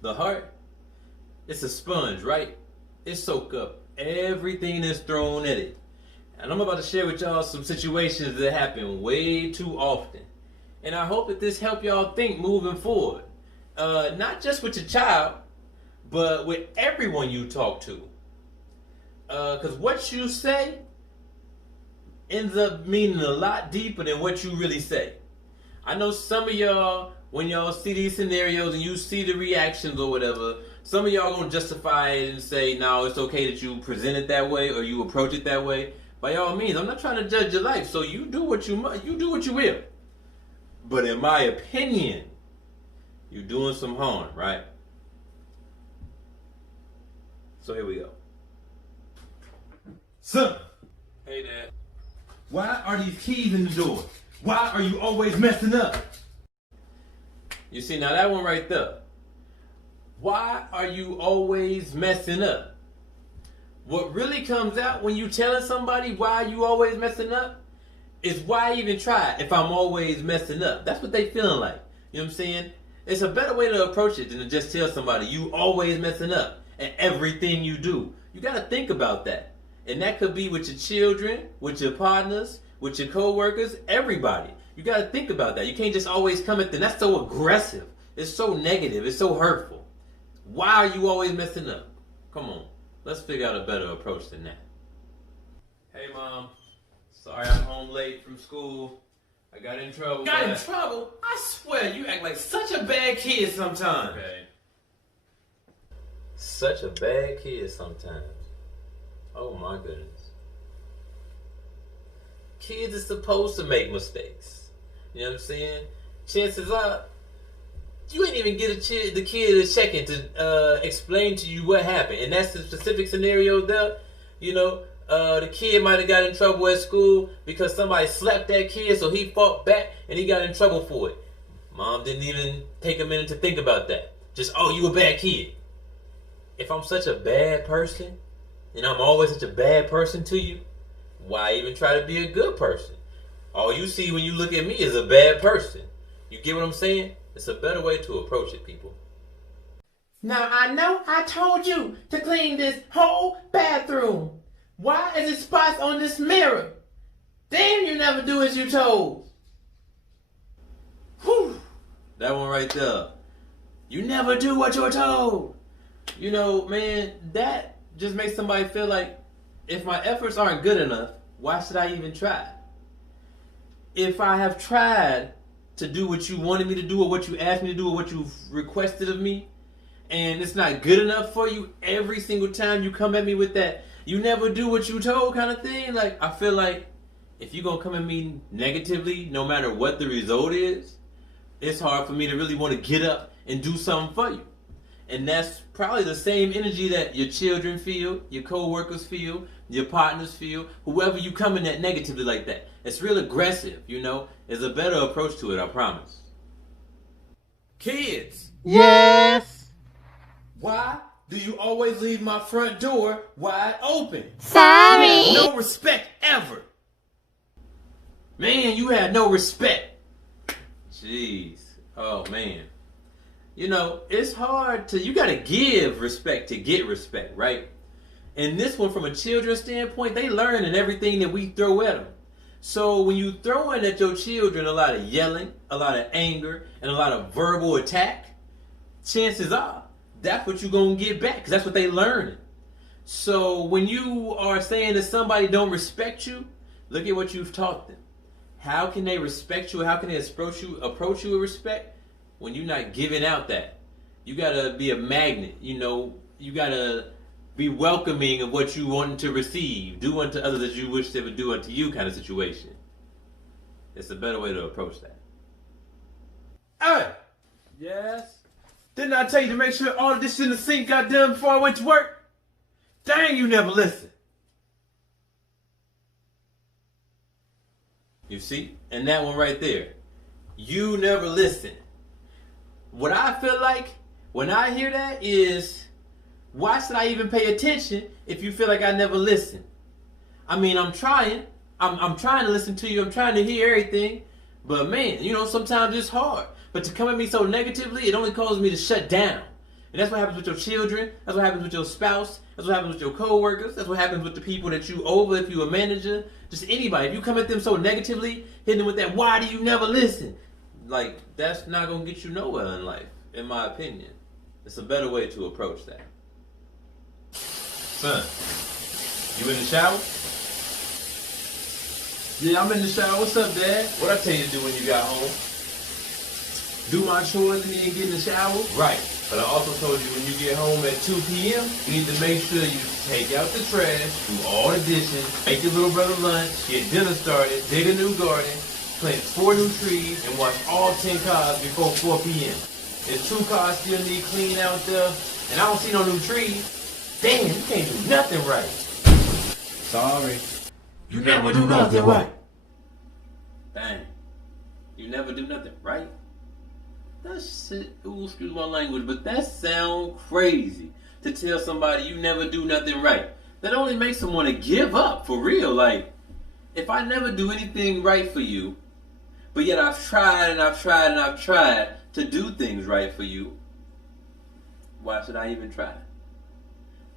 The heart, it's a sponge, right? It soaks up everything that's thrown at it. And I'm about to share with y'all some situations that happen way too often. And I hope that this help y'all think moving forward. Not just with your child, but with everyone you talk to. Because what you say ends up meaning a lot deeper than what you really say. I know some of y'all, when y'all see these scenarios and you see the reactions or whatever, some of y'all gonna justify it and say, no, it's okay that you present it that way or you approach it that way. By all means, I'm not trying to judge your life, so you do what you must, you do what you will. But in my opinion, you're doing some harm, right? So here we go. Son. Hey, Dad. Why are these keys in the door? Why are you always messing up? You see, now that one right there. Why are you always messing up? What really comes out when you telling somebody why you always messing up is why even try if I'm always messing up. That's what they feeling like. You know what I'm saying? It's a better way to approach it than to just tell somebody you always messing up at everything you do. You got to think about that. And that could be with your children, with your partners, with your co-workers, everybody. You got to think about that. You can't just always come at them. That's so aggressive. It's so negative. It's so hurtful. Why are you always messing up? Come on. Let's figure out a better approach than that. Hey, Mom. Sorry I'm home late from school. I got in trouble. Got in trouble? I swear, you act like such a bad kid sometimes. Okay. Such a bad kid sometimes. Oh my goodness. Kids are supposed to make mistakes. You know what I'm saying? Chances are, you ain't even get the kid a second to explain to you what happened. And that's the specific scenario there. You know, the kid might have got in trouble at school because somebody slapped that kid, so he fought back and he got in trouble for it. Mom didn't even take a minute to think about that. Just, oh, you a bad kid. If I'm such a bad person, and I'm always such a bad person to you, why even try to be a good person? All you see when you look at me is a bad person. You get what I'm saying? It's a better way to approach it, people. Now, I know I told you to clean this whole bathroom. Why is it spots on this mirror? Damn, you never do as you told. Whew. That one right there. You never do what you're told. You know, man, that just makes somebody feel like if my efforts aren't good enough, why should I even try? If I have tried to do what you wanted me to do or what you asked me to do or what you've requested of me, and it's not good enough for you every single time you come at me with that, you never do what you told kind of thing, like, I feel like if you're going to come at me negatively, no matter what the result is, it's hard for me to really want to get up and do something for you. And that's probably the same energy that your children feel, your co-workers feel, your partners feel, whoever you come in at negatively like that. It's real aggressive, you know. There's a better approach to it, I promise. Kids, Yes. why do you always leave my front door wide open? Sorry. No respect ever. Man, you had no respect. Jeez. Oh, man. You know, it's hard to, you gotta give respect to get respect, right? And this one, from a children's standpoint, they learn in everything that we throw at them. So when you throw in at your children a lot of yelling, a lot of anger, and a lot of verbal attack, chances are that's what you're gonna get back, because that's what they learning. So when you are saying that somebody don't respect you, look at what you've taught them. How can they respect you? How can they approach you with respect? When you're not giving out that. You gotta be a magnet, you know, you gotta be welcoming of what you want to receive. Do unto others as you wish they would do unto you kind of situation. It's a better way to approach that. Hey, Yes? didn't I tell you to make sure all of this in the sink got done before I went to work? Dang, you never listen. You see? And that one right there. You never listen. What I feel like when I hear that is, why should I even pay attention if you feel like I never listen? I mean, I'm trying. I'm trying to listen to you. I'm trying to hear everything. But man, you know, sometimes it's hard. But to come at me so negatively, it only causes me to shut down. And that's what happens with your children. That's what happens with your spouse. That's what happens with your co-workers. That's what happens with the people that you over if you're a manager. Just anybody. If you come at them so negatively, hitting them with that, why do you never listen? Like, that's not going to get you nowhere in life, in my opinion. It's a better way to approach that. Son, you in the shower? Yeah, I'm in the shower. What's up, Dad? What I tell you to do when you got home? Do my chores and then get in the shower? Right. But I also told you when you get home at 2 p.m., you need to make sure you take out the trash, do all the dishes, make your little brother lunch, get dinner started, dig a new garden, plant 4 new trees, and wash all 10 cars before 4 p.m. There's 2 cars still need clean out there, and I don't see no new trees. Damn, you can't do nothing right. Sorry. You never do nothing right. Dang. You never do nothing right? That shit, ooh, excuse my language, but that sound crazy to tell somebody you never do nothing right. That only makes them want to give up, for real. Like, if I never do anything right for you, but yet I've tried and I've tried and I've tried to do things right for you, why should I even try?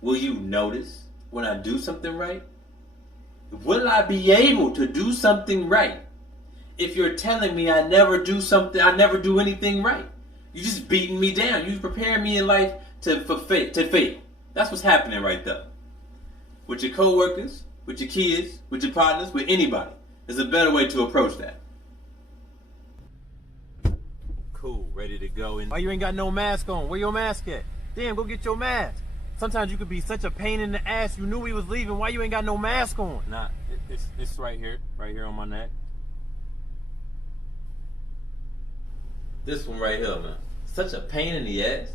Will you notice when I do something right? Will I be able to do something right if you're telling me I never do something, I never do anything right? You're just beating me down. You're preparing me in life to fail. That's what's happening right there. With your coworkers, with your kids, with your partners, with anybody. There's a better way to approach that. Cool, ready to go. Why you ain't got no mask on? Where your mask at? Damn, go get your mask. Sometimes you could be such a pain in the ass. You knew we was leaving. Why you ain't got no mask on? Nah, it's right here on my neck. This one right here, man. Such a pain in the ass.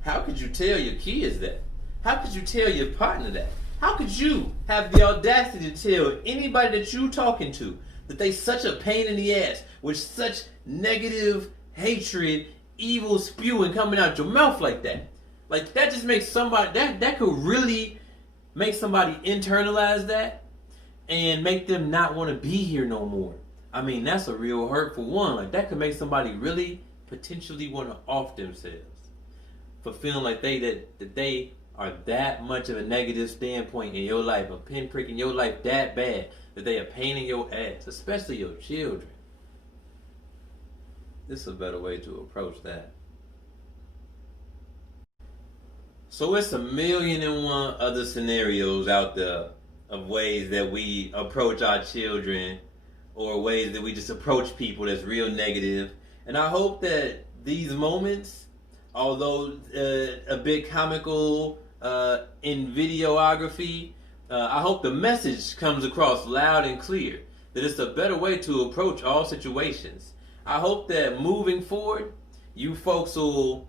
How could you tell your kids that? How could you tell your partner that? How could you have the audacity to tell anybody that you talking to that they such a pain in the ass with such negative hatred, evil spewing coming out your mouth like that? Like, that just makes somebody, that could really make somebody internalize that and make them not want to be here no more. I mean, that's a real hurtful one. Like, that could make somebody really potentially want to off themselves for feeling like they are that much of a negative standpoint in your life, a pinprick in your life that bad that they are pain in your ass, especially your children. This is a better way to approach that. So it's 1,000,001 other scenarios out there of ways that we approach our children or ways that we just approach people that's real negative. And I hope that these moments, although a bit comical in videography, I hope the message comes across loud and clear that it's a better way to approach all situations. I hope that moving forward, you folks will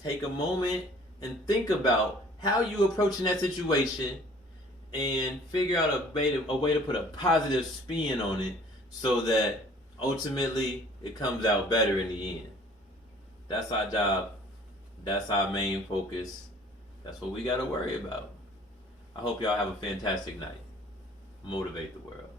take a moment and think about how you approaching that situation and figure out a way to put a positive spin on it so that ultimately it comes out better in the end. That's our job. That's our main focus. That's what we got to worry about. I hope y'all have a fantastic night. Motivate the world.